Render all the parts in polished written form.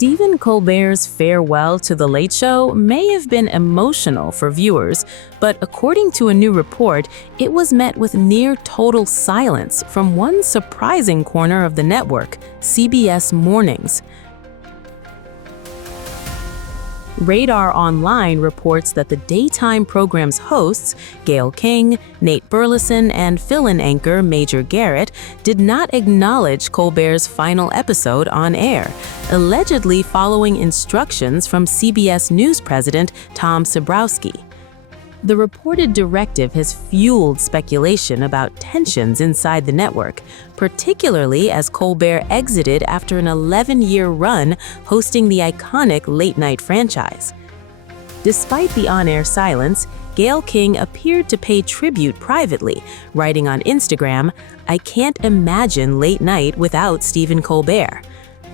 Stephen Colbert's farewell to The Late Show may have been emotional for viewers, but according to a new report, it was met with near total silence from one surprising corner of the network, CBS Mornings. RadarOnline reports that the daytime program's hosts, Gayle King, Nate Burleson, and fill-in anchor Major Garrett, did not acknowledge Colbert's final episode on air, allegedly following instructions from CBS News president Tom Cebrowski. The reported directive has fueled speculation about tensions inside the network, particularly as Colbert exited after an 11-year run hosting the iconic late-night franchise. Despite the on-air silence, Gayle King appeared to pay tribute privately, writing on Instagram, "I can't imagine late night without Stephen Colbert."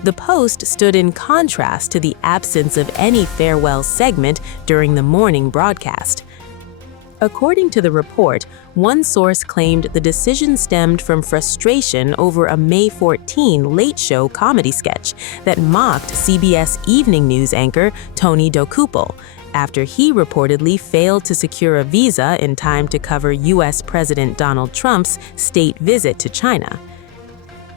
The post stood in contrast to the absence of any farewell segment during the morning broadcast. According to the report, one source claimed the decision stemmed from frustration over a May 14 Late Show comedy sketch that mocked CBS evening news anchor Tony Dupil, after he reportedly failed to secure a visa in time to cover U.S. President Donald Trump's state visit to China.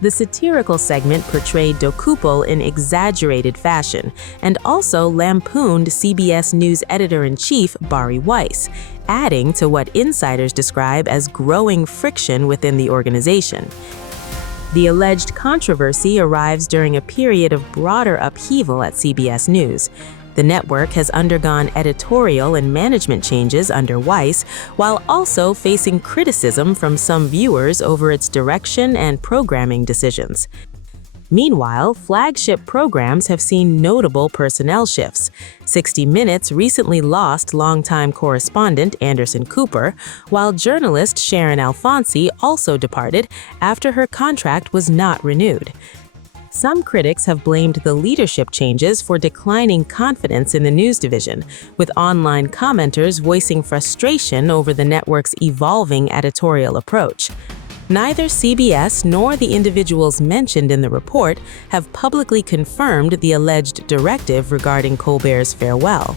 The satirical segment portrayed Dupil in exaggerated fashion and also lampooned CBS News editor-in-chief Bari Weiss, adding to what insiders describe as growing friction within the organization. The alleged controversy arrives during a period of broader upheaval at CBS News. The network has undergone editorial and management changes under Weiss, while also facing criticism from some viewers over its direction and programming decisions. Meanwhile, flagship programs have seen notable personnel shifts. 60 Minutes recently lost longtime correspondent Anderson Cooper, while journalist Sharon Alfonsi also departed after her contract was not renewed. Some critics have blamed the leadership changes for declining confidence in the news division, with online commenters voicing frustration over the network's evolving editorial approach. Neither CBS nor the individuals mentioned in the report have publicly confirmed the alleged directive regarding Colbert's farewell.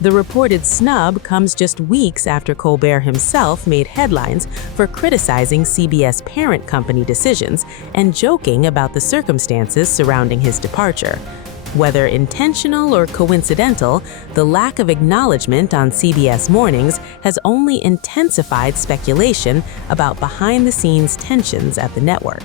The reported snub comes just weeks after Colbert himself made headlines for criticizing CBS parent company decisions and joking about the circumstances surrounding his departure. Whether intentional or coincidental, the lack of acknowledgement on CBS Mornings has only intensified speculation about behind-the-scenes tensions at the network.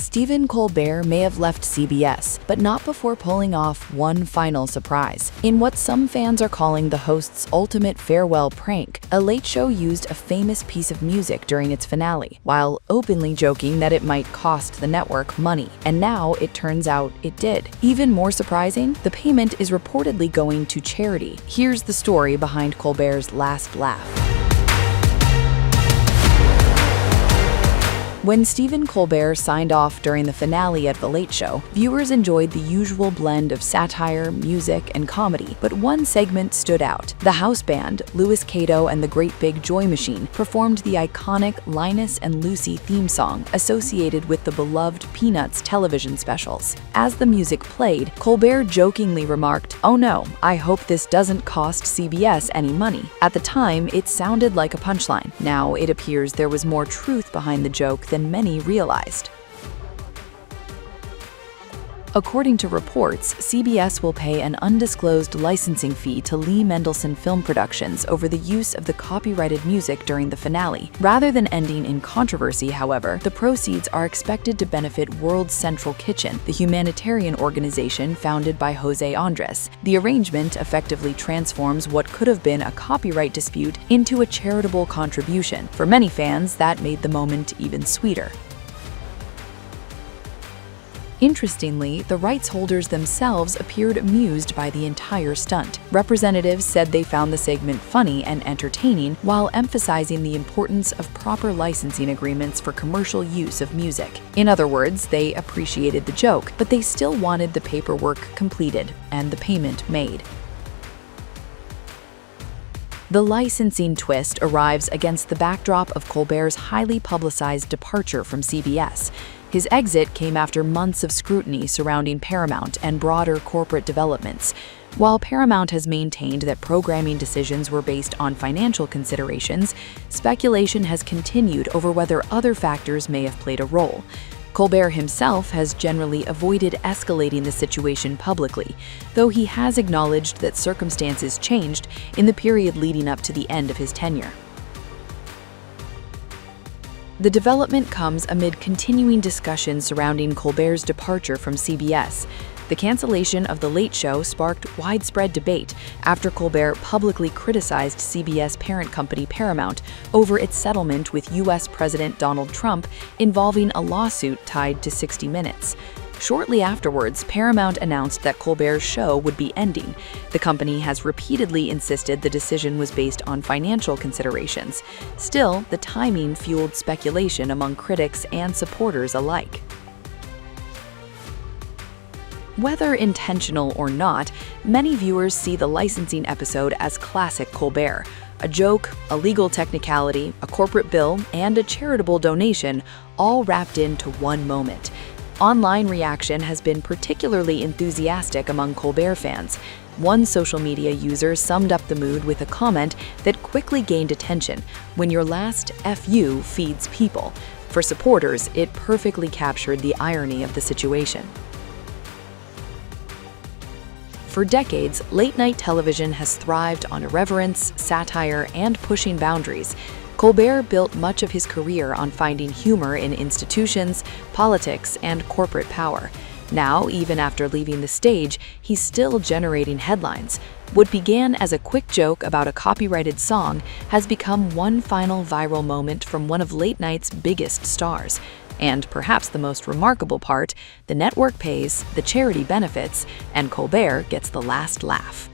Stephen Colbert may have left CBS, but not before pulling off one final surprise. In what some fans are calling the host's ultimate farewell prank, a Late Show used a famous piece of music during its finale, while openly joking that it might cost the network money. And now it turns out it did. Even more surprising, the payment is reportedly going to charity. Here's the story behind Colbert's last laugh. When Stephen Colbert signed off during the finale at The Late Show, viewers enjoyed the usual blend of satire, music, and comedy, but one segment stood out. The house band, Louis Cato and the Great Big Joy Machine, performed the iconic Linus and Lucy theme song associated with the beloved Peanuts television specials. As the music played, Colbert jokingly remarked, "Oh no, I hope this doesn't cost CBS any money." At the time, it sounded like a punchline. Now it appears there was more truth behind the joke than many realized. According to reports, CBS will pay an undisclosed licensing fee to Lee Mendelsohn Film Productions over the use of the copyrighted music during the finale. Rather than ending in controversy, however, the proceeds are expected to benefit World Central Kitchen, the humanitarian organization founded by Jose Andres. The arrangement effectively transforms what could have been a copyright dispute into a charitable contribution. For many fans, that made the moment even sweeter. Interestingly, the rights holders themselves appeared amused by the entire stunt. Representatives said they found the segment funny and entertaining, while emphasizing the importance of proper licensing agreements for commercial use of music. In other words, they appreciated the joke, but they still wanted the paperwork completed and the payment made. The licensing twist arrives against the backdrop of Colbert's highly publicized departure from CBS. His exit came after months of scrutiny surrounding Paramount and broader corporate developments. While Paramount has maintained that programming decisions were based on financial considerations, speculation has continued over whether other factors may have played a role. Colbert himself has generally avoided escalating the situation publicly, though he has acknowledged that circumstances changed in the period leading up to the end of his tenure. The development comes amid continuing discussion surrounding Colbert's departure from CBS. The cancellation of The Late Show sparked widespread debate after Colbert publicly criticized CBS parent company Paramount over its settlement with U.S. President Donald Trump involving a lawsuit tied to 60 Minutes. Shortly afterwards, Paramount announced that Colbert's show would be ending. The company has repeatedly insisted the decision was based on financial considerations. Still, the timing fueled speculation among critics and supporters alike. Whether intentional or not, many viewers see the licensing episode as classic Colbert. A joke, a legal technicality, a corporate bill, and a charitable donation, all wrapped into one moment. Online reaction has been particularly enthusiastic among Colbert fans. One social media user summed up the mood with a comment that quickly gained attention: "When your last FU feeds people." For supporters, it perfectly captured the irony of the situation. For decades, late-night television has thrived on irreverence, satire, and pushing boundaries. Colbert built much of his career on finding humor in institutions, politics, and corporate power. Now, even after leaving the stage, he's still generating headlines. What began as a quick joke about a copyrighted song has become one final viral moment from one of late night's biggest stars. And perhaps the most remarkable part, the network pays, the charity benefits, and Colbert gets the last laugh.